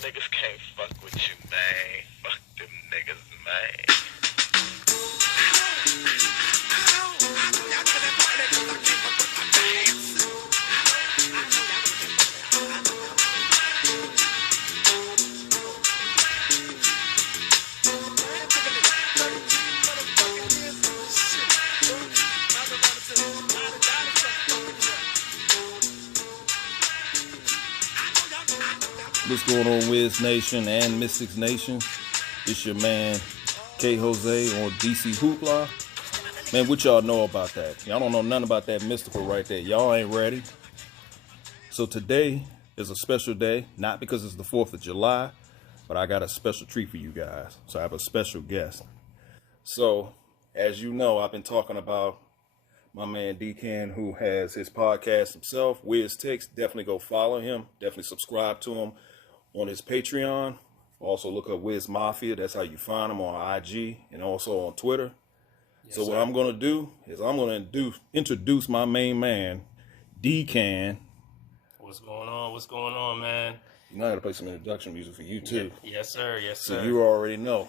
niggas can't fuck with you, man. Fuck them niggas, man. What's going on, Wiz Nation and Mystics Nation? It's your man, K Jose on DC Hoopla. Man, what y'all know about that? Y'all don't know nothing about that mystical right there. Y'all ain't ready. So today is a special day, not because it's the 4th of July, but I got a special treat for you guys. So I have a special guest. So, as you know, I've been talking about my man Decan, who has his podcast himself, WizTakes. Definitely go follow him. Definitely subscribe to him on his Patreon. Also look up Wiz Mafia. That's how you find him on IG and also on Twitter. Yes, so what I'm going to do is I'm going to introduce my main man, Decan. What's going on? What's going on, man? You know I got to play some introduction music for you too. Yes, sir. Yes, sir. So you already know.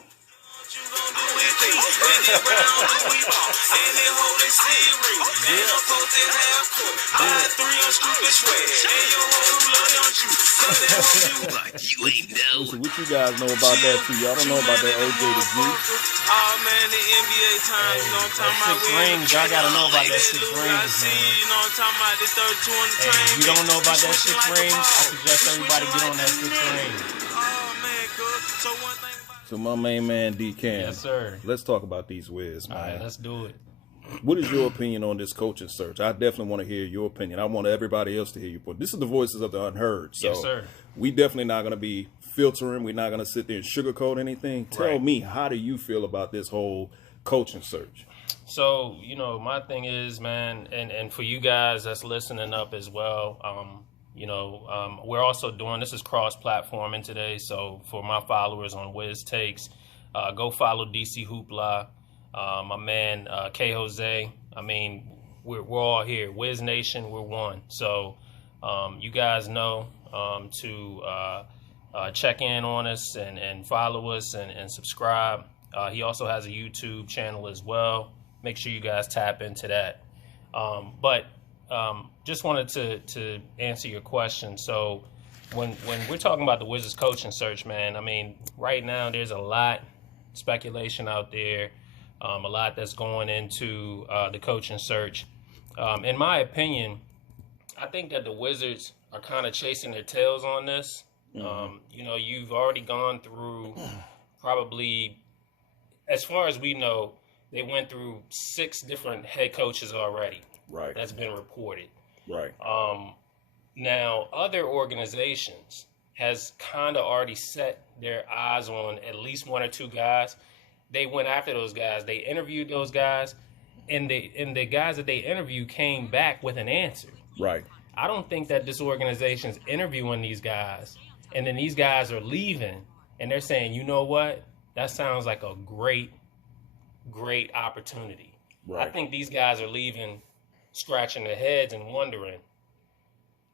So what you guys know about that too? Y'all don't know about that OJ the Juice? Oh man, the NBA time, you know what I'm talking about? 6 rings, y'all gotta know about that 6 rings, man. You know what I'm talking about? The 32 on the train. Hey, if you don't know about that 6 rings, I suggest everybody get on that 6 rings. Oh man, good. So one thing about So my main man Decan. Yes, sir. Let's talk about these Wiz, man. All right, let's do it. What is your opinion on this coaching search? I definitely want to hear your opinion. I want everybody else to hear your point. This is the voices of the unheard. So Yes, sir. We definitely not going to be filtering. We're not going to sit there and sugarcoat anything. Tell me, how do you feel about this whole coaching search? So, you know, my thing is, man, and for you guys that's listening up as well, we're also doing, this is cross-platforming today. So for my followers on WizTakes, go follow DC Hoopla. My man K Jose. I mean, we're all here. Wiz Nation, we're one. So you guys know to check in on us and follow us and subscribe. He also has a YouTube channel as well. Make sure you guys tap into that. But just wanted to answer your question. So when we're talking about the Wizards coaching search, man, I mean, right now there's a lot speculation out there. A lot that's going into the coaching search. In my opinion, I think that the Wizards are kind of chasing their tails on this. Mm-hmm. You've already gone through probably, as far as we know, they went through 6 different head coaches already. Right. That's been reported. Right. Now, other organizations has kind of already set their eyes on at least 1 or 2 guys. They went after those guys. They interviewed those guys, and the guys that they interviewed came back with an answer. Right. I don't think that this organization's interviewing these guys, and then these guys are leaving, and they're saying, you know what? That sounds like a great, great opportunity. Right. I think these guys are leaving, scratching their heads and wondering,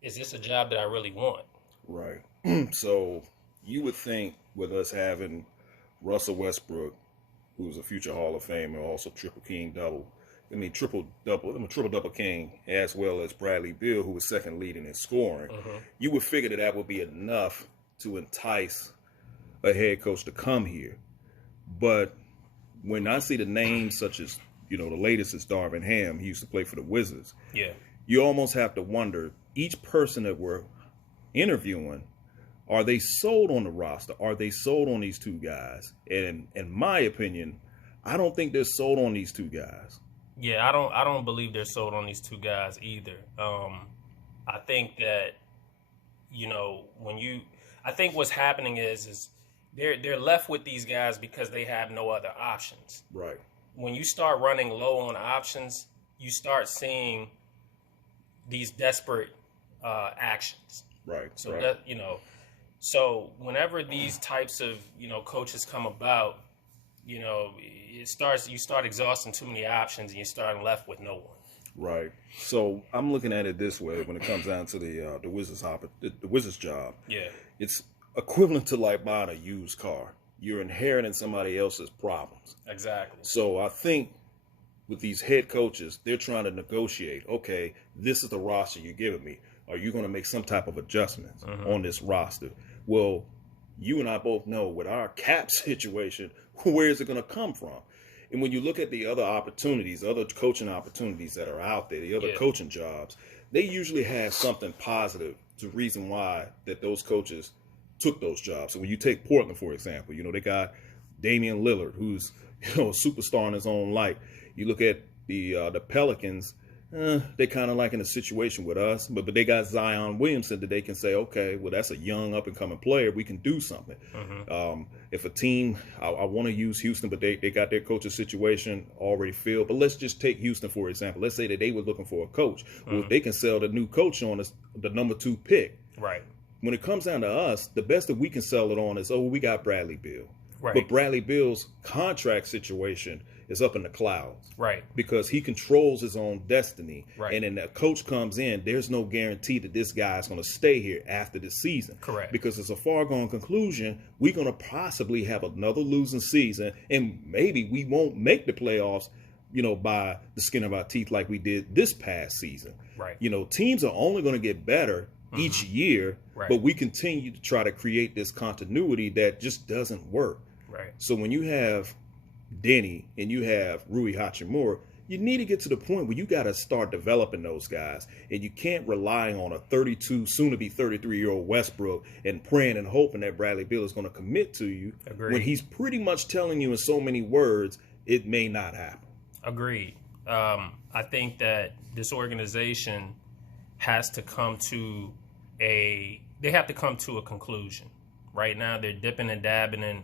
is this a job that I really want? Right. So you would think with us having Russell Westbrook, who's a future Hall of Famer, also triple double king, as well as Bradley Beal, who was second leading in scoring. Mm-hmm. You would figure that would be enough to entice a head coach to come here. But when I see the names such as, the latest is Darvin Ham, he used to play for the Wizards. Yeah. You almost have to wonder, each person that we're interviewing, are they sold on the roster? Are they sold on these 2 guys? And in my opinion, I don't think they're sold on these 2 guys. Yeah, I don't believe they're sold on these 2 guys either. I think that, I think what's happening is they're left with these guys because they have no other options. Right. When you start running low on options, you start seeing these desperate actions. Right. So right. that, So whenever these types of, coaches come about, you start exhausting too many options and you start left with no one. Right. So I'm looking at it this way when it comes down to the Wizards job. Yeah. It's equivalent to like buying a used car. You're inheriting somebody else's problems. Exactly. So I think with these head coaches, they're trying to negotiate. Okay, this is the roster you're giving me. Are you going to make some type of adjustments on this roster? Well, you and I both know with our cap situation, where is it going to come from? And when you look at the other opportunities, other coaching opportunities that are out there, the other coaching jobs, they usually have something positive to reason why that those coaches took those jobs. So when you take Portland, for example, they got Damian Lillard, who's a superstar in his own light. You look at the Pelicans, they kind of like in a situation with us, but they got Zion Williamson that they can say, okay, well, that's a young up-and-coming player. We can do something. If a team, I want to use Houston, but they got their coaching situation already filled. But let's just take Houston, for example. Let's say that they were looking for a coach. Well, they can sell the new coach on us, the number 2 pick. Right. When it comes down to us, the best that we can sell it on is, we got Bradley Beal. Right. But Bradley Beal's contract situation is up in the clouds. Right. Because he controls his own destiny. Right. And then a coach comes in, there's no guarantee that this guy is going to stay here after the season. Correct. Because it's a foregone conclusion, we're going to possibly have another losing season, and maybe we won't make the playoffs, by the skin of our teeth like we did this past season. Right. Teams are only going to get better each year, but we continue to try to create this continuity that just doesn't work. Right. So when you have Denny and you have Rui Hachimura, you need to get to the point where you got to start developing those guys, and you can't rely on a 32, soon-to-be 33-year-old Westbrook and praying and hoping that Bradley Beal is going to commit to you. Agreed. When he's pretty much telling you in so many words it may not happen. Agreed. I think that this organization has to come to a conclusion. Right now they're dipping and dabbing in,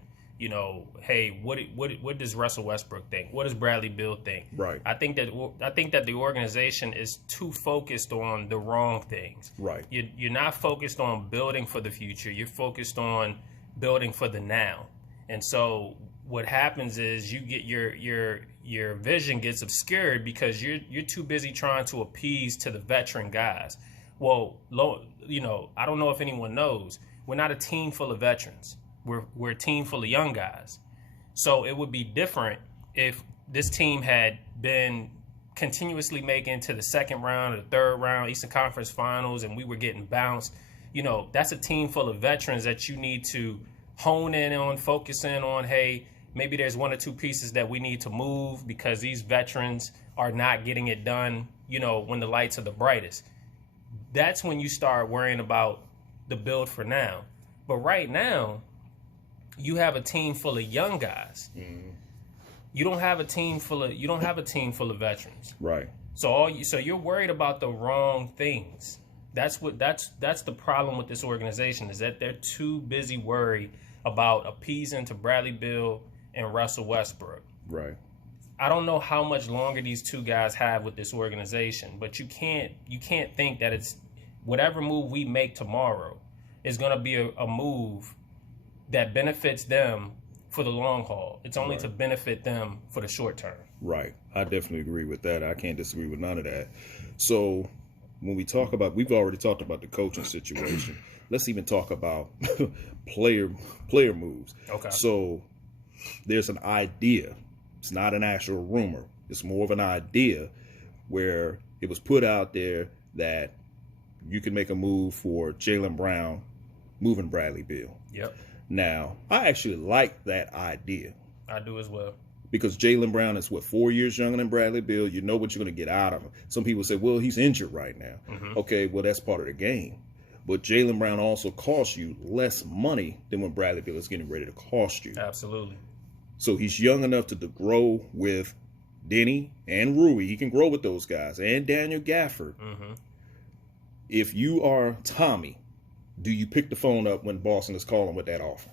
hey, what does Russell Westbrook think? What does Bradley Beal think? Right. I think that the organization is too focused on the wrong things. Right. You're not focused on building for the future. You're focused on building for the now. And so what happens is you get your vision gets obscured because you're too busy trying to appease to the veteran guys. Well, I don't know if anyone knows, we're not a team full of veterans. We're a team full of young guys. So it would be different if this team had been continuously making to the second round or the third round, Eastern Conference Finals, and we were getting bounced. That's a team full of veterans that you need to hone in on, focus in on, hey, maybe there's 1 or 2 pieces that we need to move because these veterans are not getting it done, when the lights are the brightest. That's when you start worrying about the build for now. But right now, you have a team full of young guys. Mm-hmm. You don't have a team full of veterans. Right. So you're worried about the wrong things. That's the problem with this organization, is that they're too busy worried about appeasing to Bradley Beal and Russell Westbrook. Right. I don't know how much longer these two guys have with this organization, but you can't think that it's whatever move we make tomorrow is going to be a move that benefits them for the long haul. It's only to benefit them for the short term. Right. I definitely agree with that. I can't disagree with none of that. So when we talk about, we've already talked about the coaching situation. Let's even talk about player moves. Okay. So there's an idea. It's not an actual rumor. It's more of an idea where it was put out there that you can make a move for Jaylen Brown, moving Bradley Beal. Yep. Now, I actually like that idea. I do as well. Because Jaylen Brown is, 4 years younger than Bradley Beal. You know what you're going to get out of him. Some people say, well, he's injured right now. Mm-hmm. Okay, well, that's part of the game. But Jaylen Brown also costs you less money than when Bradley Beal is getting ready to cost you. Absolutely. So he's young enough to grow with Denny and Rui. He can grow with those guys. And Daniel Gafford. Mm-hmm. If you are Tommy, do you pick the phone up when Boston is calling with that offer?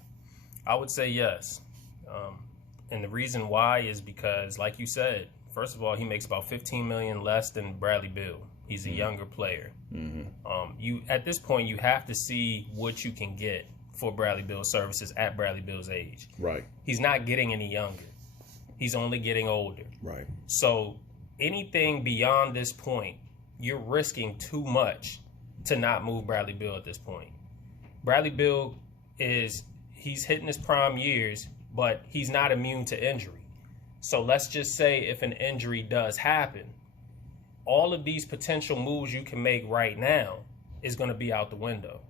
I would say yes. And the reason why is because, like you said, first of all, he makes about $15 million less than Bradley Beal. He's a younger player. Mm-hmm. You at this point, you have to see what you can get for Bradley Beal's services at Bradley Beal's age. Right. He's not getting any younger. He's only getting older. Right. So anything beyond this point, you're risking too much to not move Bradley Beal at this point. Bradley Beal is he's hitting his prime years, but he's not immune to injury. So let's just say if an injury does happen, all of these potential moves you can make right now is going to be out the window.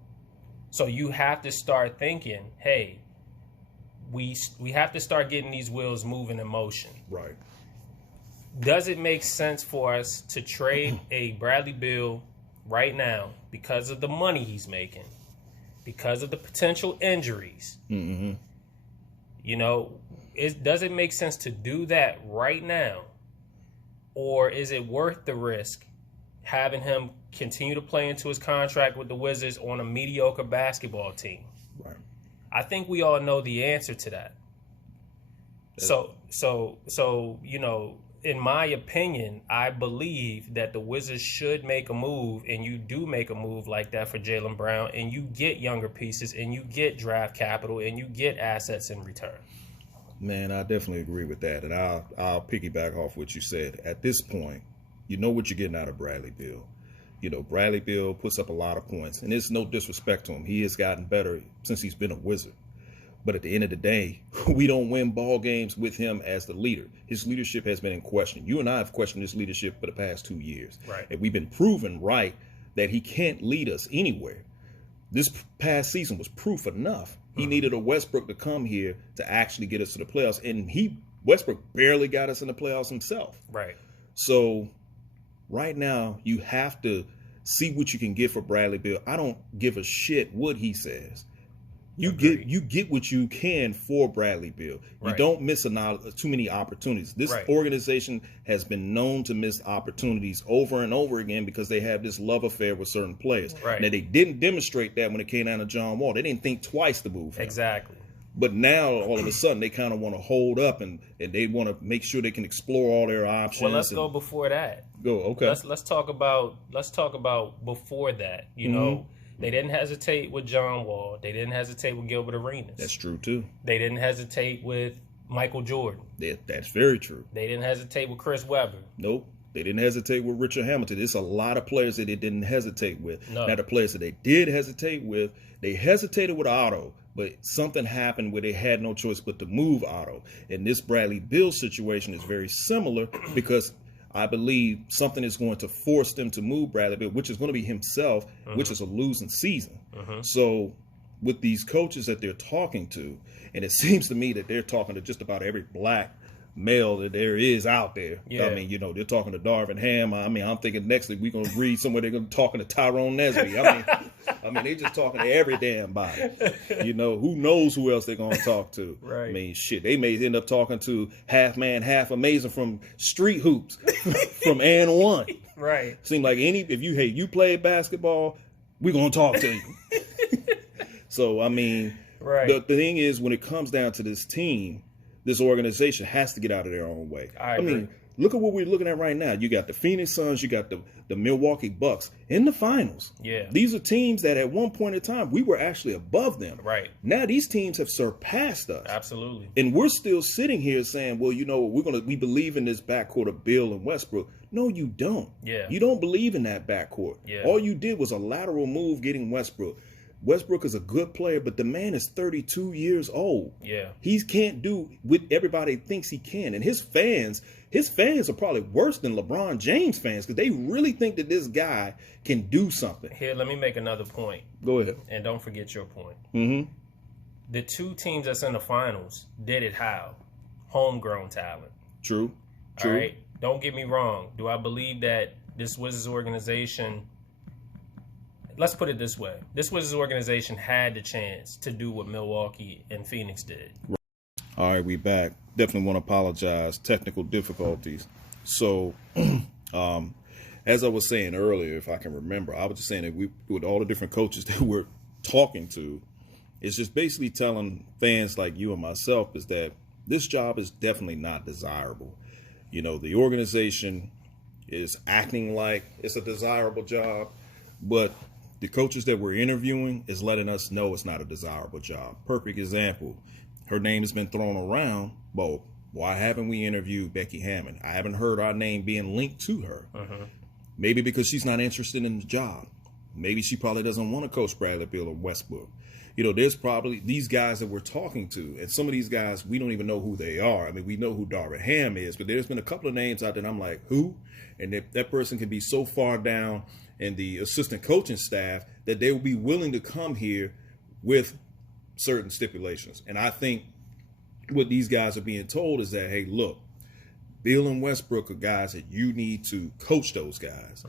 So you have to start thinking, hey, we have to start getting these wheels moving in motion. Right. Does it make sense for us to trade a Bradley Beal right now because of the money he's making, because of the potential injuries? Mm-hmm. You know, does it make sense to do that right now? Or is it worth the risk having him continue to play into his contract with the Wizards on a mediocre basketball team? Right. I think we all know the answer to that. So, you know, in my opinion, I believe that the Wizards should make a move, and you do make a move like that for Jaylen Brown, and you get younger pieces, and you get draft capital, and you get assets in return. Man, I definitely agree with that, and I'll piggyback off what you said. At this point, you know what you're getting out of Bradley Beal. You know, Bradley Beal puts up a lot of points, and it's no disrespect to him. He has gotten better since he's been a Wizard. But at the end of the day, we don't win ball games with him as the leader. His leadership has been in question. You and I have questioned his leadership for the past 2 years. Right. And we've been proven right that he can't lead us anywhere. This past season was proof enough. He needed a Westbrook to come here to actually get us to the playoffs. And Westbrook barely got us in the playoffs himself. Right. So right now, you have to see what you can get for Bradley Beal. I don't give a shit what he says. You get what you can for Bradley Beal. You don't miss too many opportunities. This organization has been known to miss opportunities over and over again because they have this love affair with certain players. Right. Now, they didn't demonstrate that when it came down to John Wall. They didn't think twice to move him. Exactly. But now, all of a sudden, they kind of want to hold up and they want to make sure they can explore all their options. Well, let's go before that. Go, okay. Let's talk about before that. You know, they didn't hesitate with John Wall. They didn't hesitate with Gilbert Arenas. That's true too. They didn't hesitate with Michael Jordan. That's very true. They didn't hesitate with Chris Webber. Nope. They didn't hesitate with Richard Hamilton. There's a lot of players that they didn't hesitate with. No. Now, the players that they did hesitate with, they hesitated with Otto, but something happened where they had no choice but to move Otto. And this Bradley Beal situation is very similar because I believe something is going to force them to move Bradley Beal, which is going to be himself, which is a losing season. So with these coaches that they're talking to, and it seems to me that they're talking to just about every black male that there is out there. Yeah. I mean, you know, they're talking to Darvin Ham. I mean, I'm thinking next week we're going to read somewhere they're going to be talking to Tyrone Nesby. I mean, they're just talking to every damn body. You know, who knows who else they're going to talk to. Right. I mean, shit, they may end up talking to Half Man, Half Amazing from Street Hoops from And One. Right. Seem like if you play basketball, we're going to talk to you. So, I mean, the thing is, when it comes down to this team, this organization has to get out of their own way. I agree. Mean, look at what we're looking at right now. You got the Phoenix Suns, you got the Milwaukee Bucks in the finals. Yeah. These are teams that at one point in time, we were actually above them. Right. Now these teams have surpassed us. Absolutely. And we're still sitting here saying, well, you know, we believe in this backcourt of Bill and Westbrook. No, you don't. Yeah. You don't believe in that backcourt. Yeah. All you did was a lateral move getting Westbrook. Westbrook is a good player, but the man is 32 years old. Yeah. He can't do what everybody thinks he can. And his fans are probably worse than LeBron James fans because they really think that this guy can do something. Here, let me make another point. Go ahead. And don't forget your point. Mm-hmm. The two teams that's in the finals did it how? Homegrown talent. True. All right? Don't get me wrong. Do I believe that this Wizards organization... Let's put it this way. This Wizards organization had the chance to do what Milwaukee and Phoenix did. All right, we back. Definitely want to apologize. Technical difficulties. So, as I was saying earlier, if I can remember, I was just saying that with all the different coaches that we're talking to, it's just basically telling fans like you and myself is that this job is definitely not desirable. You know, the organization is acting like it's a desirable job, but the coaches that we're interviewing is letting us know it's not a desirable job. Perfect example. Her name has been thrown around. Well, why haven't we interviewed Becky Hammond? I haven't heard our name being linked to her. Maybe because she's not interested in the job. Maybe she probably doesn't want to coach Bradley Beal or Westbrook. there's probably these guys that we're talking to, and some of these guys, we don't even know who they are. I mean, we know who Darvin Ham is, but there's been a couple of names out there, and I'm like, who? And that person can be so far down in the assistant coaching staff that they will be willing to come here with certain stipulations. And I think what these guys are being told is that, hey, look, Bill and Westbrook are guys that you need to coach those guys.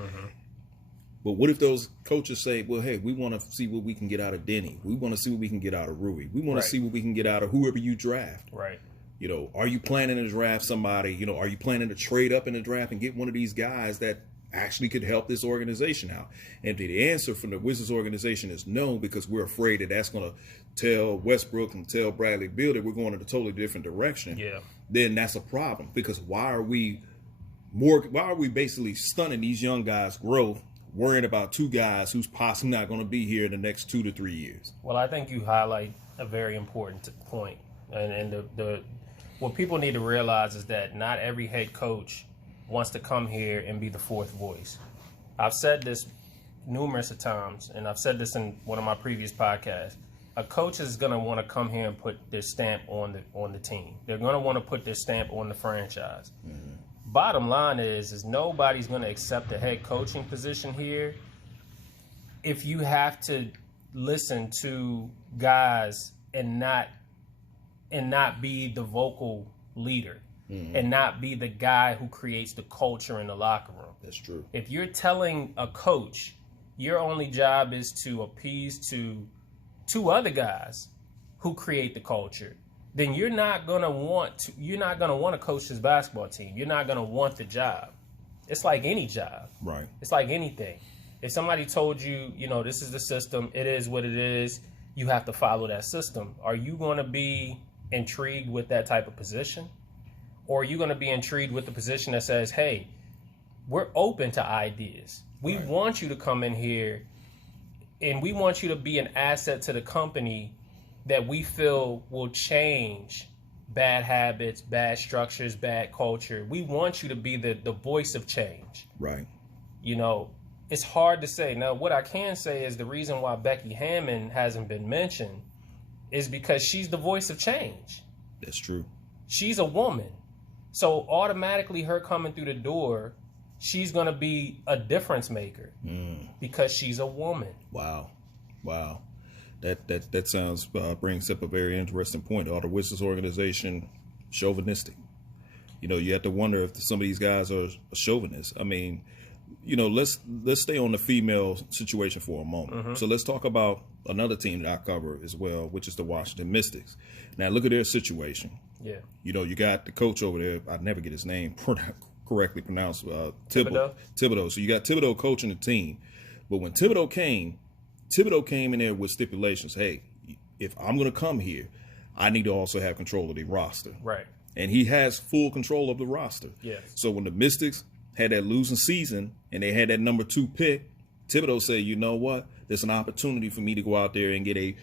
But what if those coaches say, well, hey, we want to see what we can get out of Denny. We want to see what we can get out of Rui. We want to see what we can get out of whoever you draft. Right. Are you planning to draft somebody? Are you planning to trade up in the draft and get one of these guys that actually could help this organization out? And if the answer from the Wizards organization is no, because we're afraid that that's going to tell Westbrook and tell Bradley Beal that we're going in a totally different direction, then that's a problem. Because why are we basically stunning these young guys' growth, worrying about two guys who's possibly not going to be here in the next 2 to 3 years? Well, I think you highlight a very important point. And what people need to realize is that not every head coach wants to come here and be the fourth voice. I've said this numerous of times, and I've said this in one of my previous podcasts. A coach is going to want to come here and put their stamp on the team. They're going to want to put their stamp on the franchise. Bottom line is nobody's going to accept the head coaching position here if you have to listen to guys and not be the vocal leader and not be the guy who creates the culture in the locker room. That's true. If you're telling a coach your only job is to appease to two other guys who create the culture, then you're not gonna want to coach this basketball team. You're not gonna want the job. It's like any job. Right. It's like anything. If somebody told you, this is the system, it is what it is, you have to follow that system. Are you gonna be intrigued with that type of position? Or are you gonna be intrigued with the position that says, hey, we're open to ideas. We want you to come in here and we want you to be an asset to the company that we feel will change bad habits, bad structures, bad culture. We want you to be the voice of change. Right. It's hard to say. Now, what I can say is the reason why Becky Hammond hasn't been mentioned is because she's the voice of change. That's true. She's a woman. So automatically her coming through the door, she's going to be a difference maker because she's a woman. Wow. That sounds brings up a very interesting point. Are the Wizards organization chauvinistic? You have to wonder if some of these guys are chauvinists. I mean, let's stay on the female situation for a moment. So let's talk about another team that I cover as well, which is the Washington Mystics. Now look at their situation. Yeah. You got the coach over there. I never get his name correctly pronounced. Thibodeau. So you got Thibodeau coaching the team, but when Thibodeau came in there with stipulations. Hey, if I'm going to come here, I need to also have control of the roster. Right. And he has full control of the roster. Yes. So when the Mystics had that losing season and they had that number 2 pick, Thibodeau said, you know what? There's an opportunity for me to go out there and get a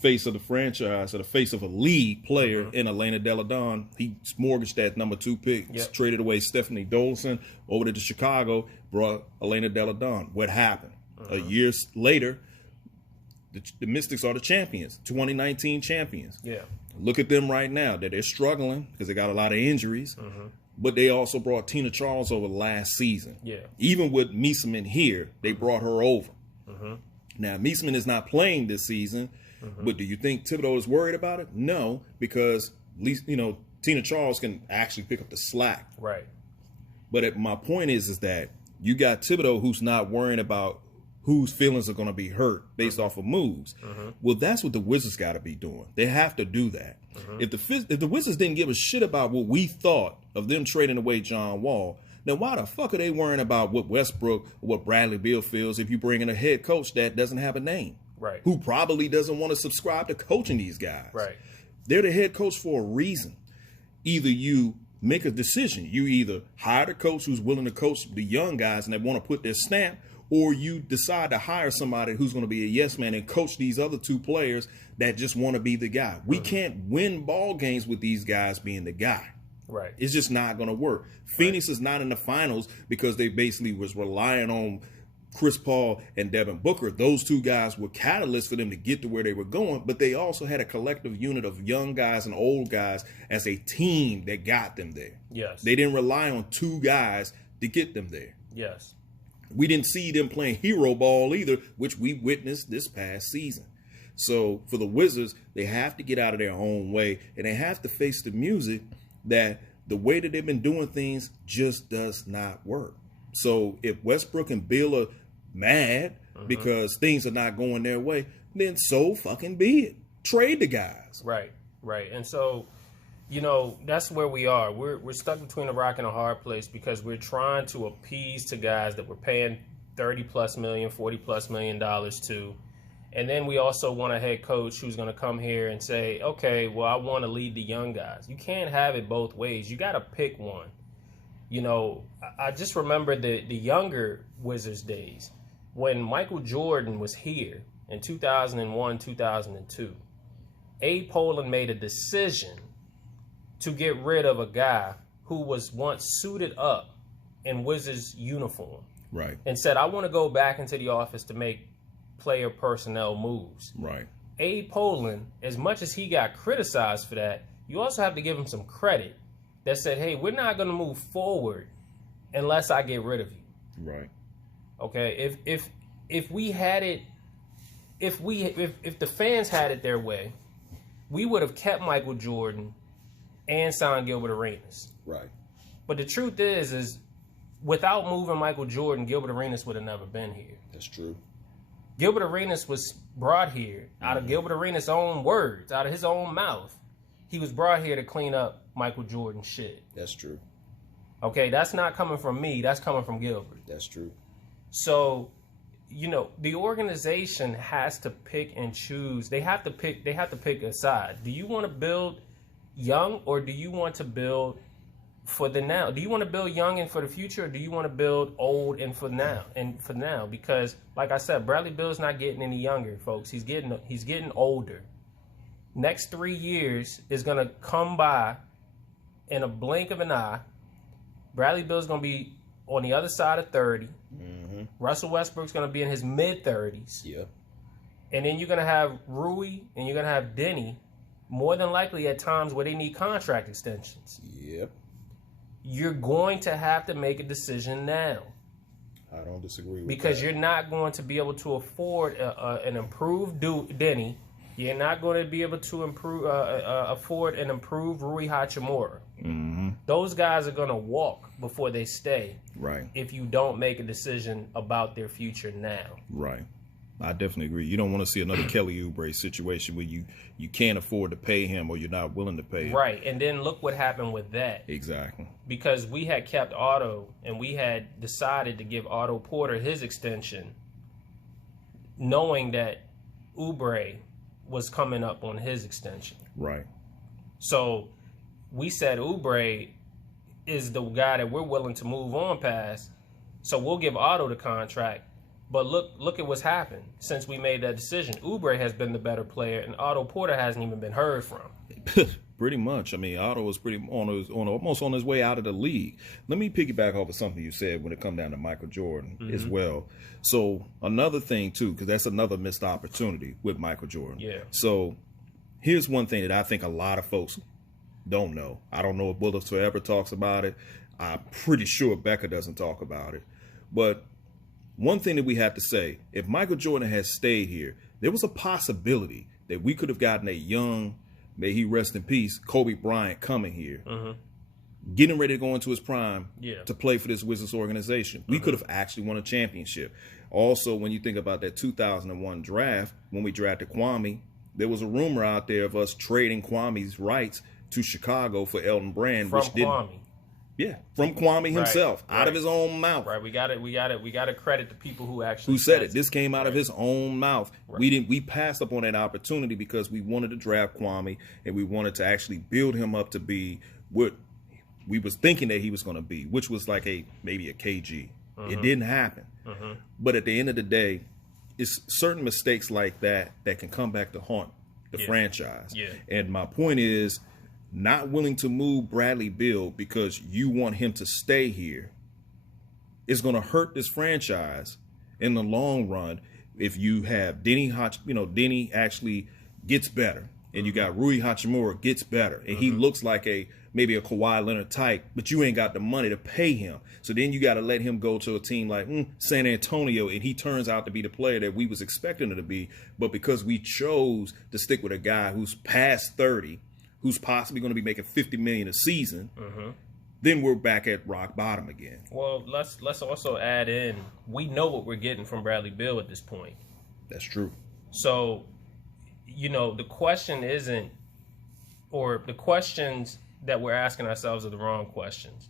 face of the franchise or the face of a league player in Elena Delle Donne. He mortgaged that number 2 pick, traded away Stephanie Dolson over to Chicago, brought Elena Delle Donne. What happened? A year later, the Mystics are the champions, 2019 champions. Yeah. Look at them right now. That they're struggling because they got a lot of injuries. But they also brought Tina Charles over last season. Yeah. Even with Mieseman here, they brought her over. Now, Mieseman is not playing this season, but do you think Thibodeau is worried about it? No, because at least, Tina Charles can actually pick up the slack. Right. But my point is that you got Thibodeau who's not worrying about whose feelings are going to be hurt based off of moves. Well, that's what the Wizards got to be doing. They have to do that. If the Wizards didn't give a shit about what we thought of them trading away John Wall, then why the fuck are they worrying about what Westbrook or what Bradley Beal feels if you bring in a head coach that doesn't have a name? Right. Who probably doesn't want to subscribe to coaching these guys. Right. They're the head coach for a reason. Either you make a decision. You either hire a coach who's willing to coach the young guys and they want to put their stamp, or you decide to hire somebody who's going to be a yes man and coach these other 2 players that just want to be the guy. We can't win ball games with these guys being the guy. Right. It's just not going to work. Phoenix is not in the finals because they basically was relying on Chris Paul and Devin Booker, those two guys were catalysts for them to get to where they were going, but they also had a collective unit of young guys and old guys as a team that got them there. Yes. They didn't rely on two guys to get them there. Yes. We didn't see them playing hero ball either, which we witnessed this past season. So for the Wizards, they have to get out of their own way, and they have to face the music that the way that they've been doing things just does not work. So if Westbrook and Bill are mad because things are not going their way, then so fucking be it. Trade the guys. Right, right. And so, you know, that's where we are. We're stuck between a rock and a hard place because we're trying to appease to guys that we're paying $30+ million, $40+ million to. And then we also want a head coach who's going to come here and say, okay, well, I want to lead the young guys. You can't have it both ways. You got to pick one. You know, I just remember the younger Wizards days when Michael Jordan was here in 2001, 2002. Abe Pollin made a decision to get rid of a guy who was once suited up in Wizards uniform. Right. And said, I want to go back into the office to make player personnel moves. Right. Abe Pollin, as much as he got criticized for that, you also have to give him some credit that said, hey, we're not going to move forward unless I get rid of you. Right. Okay, if we had it, if the fans had it their way, we would have kept Michael Jordan and signed Gilbert Arenas. Right. But the truth is without moving Michael Jordan, Gilbert Arenas would have never been here. That's true. Gilbert Arenas was brought here out of Gilbert Arenas' own words, out of his own mouth. He was brought here to clean up Michael Jordan's shit. That's true. Okay, that's not coming from me. That's coming from Gilbert. That's true. So, you know, the organization has to pick and choose. They have to pick a side. Do you want to build young or do you want to build for the now? Do you want to build young and for the future, or do you want to build old and for now? Because, like I said, Bradley Beal's not getting any younger, folks. He's getting older. Next 3 years is gonna come by in a blink of an eye. Bradley Beal's gonna be on the other side of 30. Mm-hmm. Russell Westbrook's gonna be in his mid-30s. Yep. And then you're gonna have Rui and you're gonna have Denny, more than likely at times where they need contract extensions. Yep. You're going to have to make a decision now. I don't disagree with because that. you're not going to be able to afford an improved Denny. You're not going to be able to afford an improved Rui Hachimura. Mm-hmm. Those guys are going to walk before they stay. Right. If you don't make a decision about their future now. Right. I definitely agree. You don't want to see another Kelly Oubre situation where you can't afford to pay him or you're not willing to pay him. Right. And then look what happened with that. Exactly. Because we had kept Otto and we had decided to give Otto Porter his extension, knowing that Oubre was coming up on his extension. Right. So we said Oubre is the guy that we're willing to move on past. So we'll give Otto the contract. But look at what's happened since we made that decision. Oubre has been the better player, and Otto Porter hasn't even been heard from. Pretty much. I mean, Otto was pretty almost on his way out of the league. Let me piggyback off of something you said when it come down to Michael Jordan as well. So another thing too, because that's another missed opportunity with Michael Jordan. Yeah. So here's one thing that I think a lot of folks don't know. I don't know if Bullets Forever talks about it. I'm pretty sure Becca doesn't talk about it. But one thing that we have to say, if Michael Jordan had stayed here, there was a possibility that we could have gotten a young, may he rest in peace, Kobe Bryant coming here, getting ready to go into his prime to play for this Wizards organization. We could have actually won a championship. Also, when you think about that 2001 draft, when we drafted Kwame, there was a rumor out there of us trading Kwame's rights to Chicago for Elton Brand, From which didn't. Kwame. Yeah, from Kwame himself, out of his own mouth. Right, we got to credit the people who actually said it. This came out of his own mouth. Right. We passed up on that opportunity because we wanted to draft Kwame and we wanted to actually build him up to be what we was thinking that he was going to be, which was like maybe a KG. It didn't happen. But at the end of the day, it's certain mistakes like that can come back to haunt the franchise. Yeah. And my point is, not willing to move Bradley Beal because you want him to stay here is going to hurt this franchise in the long run, if you have Denny actually gets better, and you got Rui Hachimura gets better, and he looks like maybe a Kawhi Leonard type, but you ain't got the money to pay him. So then you got to let him go to a team like San Antonio, and he turns out to be the player that we was expecting him to be. But because we chose to stick with a guy who's past 30, who's possibly going to be making $50 million a season, then we're back at rock bottom again. Well, let's also add in, we know what we're getting from Bradley Beal at this point. That's true. So, the question isn't, or the questions that we're asking ourselves are the wrong questions.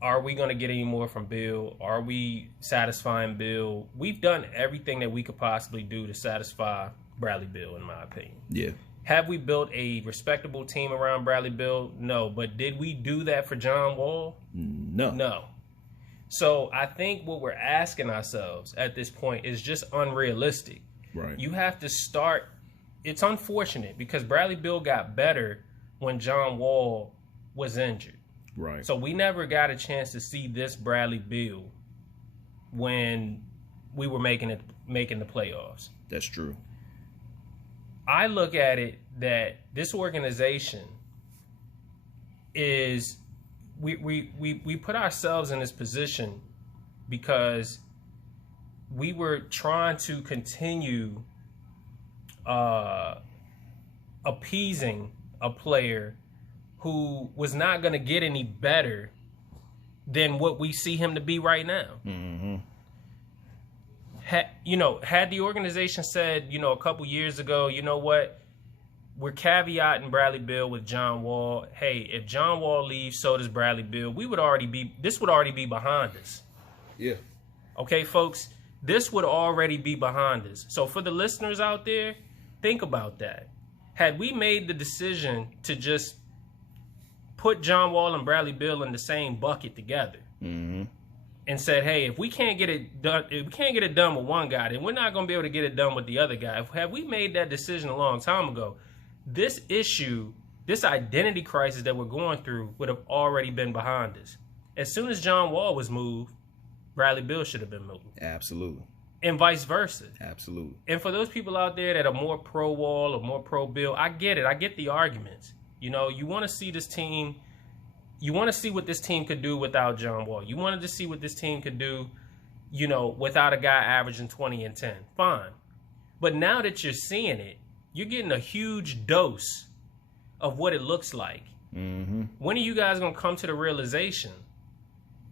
Are we going to get any more from Bill? Are we satisfying Bill? We've done everything that we could possibly do to satisfy Bradley Beal, in my opinion. Yeah. Have we built a respectable team around Bradley Beal? No. But did we do that for John Wall? No. No. So I think what we're asking ourselves at this point is just unrealistic. Right. You have to start. It's unfortunate because Bradley Beal got better when John Wall was injured. Right. So we never got a chance to see this Bradley Beal when we were making the playoffs. That's true. I look at it that this organization is we put ourselves in this position because we were trying to continue appeasing a player who was not going to get any better than what we see him to be right now. Mm-hmm. Had the organization said, a couple years ago, you know what, we're caveating Bradley Beal with John Wall. Hey, if John Wall leaves, so does Bradley Beal. This would already be behind us. Yeah. Okay, folks, this would already be behind us. So for the listeners out there, think about that. Had we made the decision to just put John Wall and Bradley Beal in the same bucket together, and said, hey, if we can't get it done with one guy, then we're not going to be able to get it done with the other guy. Had we made that decision a long time ago, this issue, this identity crisis that we're going through would have already been behind us. As soon as John Wall was moved, Bradley Beal should have been moved. Absolutely. And vice versa. Absolutely. And for those people out there that are more pro Wall or more pro Beal, I get it. I get the arguments. You want to see this team. You want to see what this team could do without John Wall. You wanted to see what this team could do, without a guy averaging 20 and 10. Fine. But now that you're seeing it, you're getting a huge dose of what it looks like. Mm-hmm. When are you guys going to come to the realization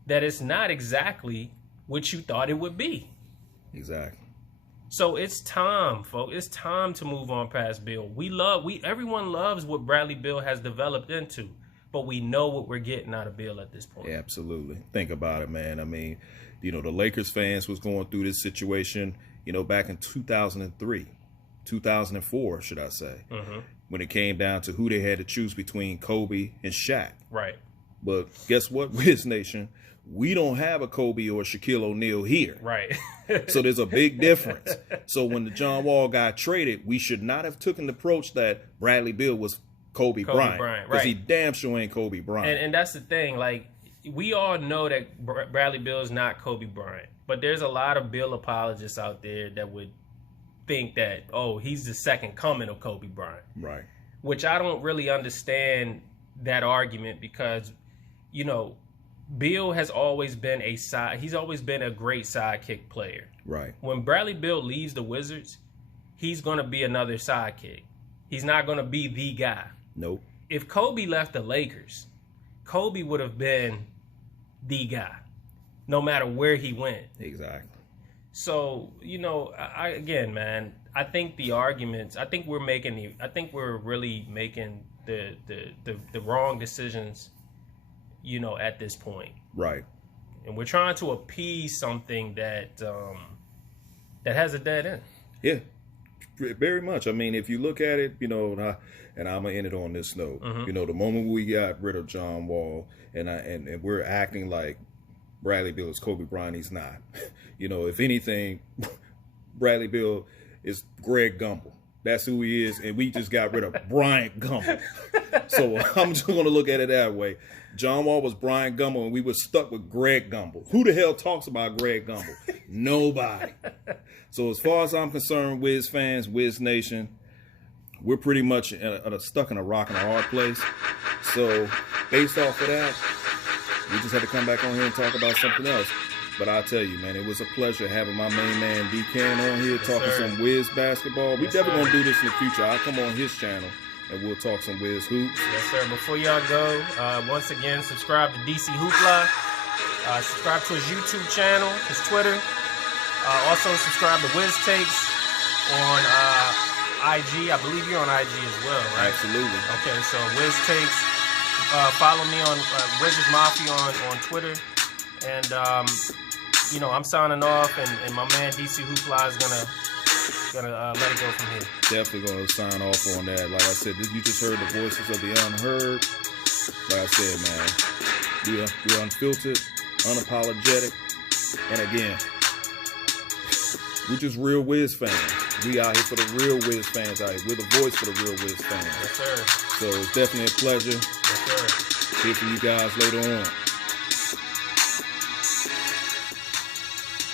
that it's not exactly what you thought it would be? Exactly. So it's time, folks. It's time to move on past Beal. Everyone loves what Bradley Beal has developed into. But we know what we're getting out of Beal at this point. Yeah, absolutely. Think about it, man. I mean, the Lakers fans was going through this situation, back in 2003, 2004, should I say, when it came down to who they had to choose between Kobe and Shaq. Right. But guess what, Wiz Nation? We don't have a Kobe or Shaquille O'Neal here. Right. So there's a big difference. So when the John Wall got traded, we should not have taken the approach that Bradley Beal was Kobe Bryant, right? Because he damn sure ain't Kobe Bryant. And that's the thing. Like, we all know that Bradley Beal is not Kobe Bryant. But there's a lot of Beal apologists out there that would think that, he's the second coming of Kobe Bryant. Right. Which I don't really understand that argument because, Beal has always been he's always been a great sidekick player. Right. When Bradley Beal leaves the Wizards, he's going to be another sidekick. He's not going to be the guy. Nope. If Kobe left the Lakers, Kobe would have been the guy, no matter where he went. Exactly. So, again, man, I think the arguments, I think we're really making the wrong decisions, at this point. Right. And we're trying to appease something that has a dead end. Yeah. Very much. I mean, if you look at it, and I'm gonna end it on this note. The moment we got rid of John Wall, and we're acting like Bradley Beal is Kobe Bryant, he's not. If anything, Bradley Beal is Greg Gumbel. That's who he is, and we just got rid of Bryant Gumbel. So I'm just going to look at it that way. John Wall was Brian Gumble, and we were stuck with Greg Gumbel. Who the hell talks about Greg Gumbel? Nobody. So as far as I'm concerned, Wiz fans, Wiz Nation, we're pretty much stuck in a rock and a hard place. So based off of that, we just had to come back on here and talk about something else. But I'll tell you, man, it was a pleasure having my main man D-Can on here talking some Wiz basketball. We definitely going to do this in the future. I'll come on his channel and we'll talk some Wiz hoops. Yes, sir. Before y'all go, once again, subscribe to DC Hoopla. Subscribe to his YouTube channel, his Twitter. Also subscribe to WizTakes on IG. I believe you're on IG as well, right? Absolutely. Okay, so WizTakes. Follow me on Wiz's Mafia on Twitter. And, you know, I'm signing off, and my man DC Hoopla is gonna let it go from here. Definitely gonna sign off on that. Like I said, you just heard the voices of the unheard. Like I said, man, we're unfiltered, unapologetic, and again, we're just real Wiz fans. We out here for the real Wiz fans out here. We're the voice for the real Wiz fans. Yes, sir. So it's definitely a pleasure. Yes, sir. Hear from you guys later on.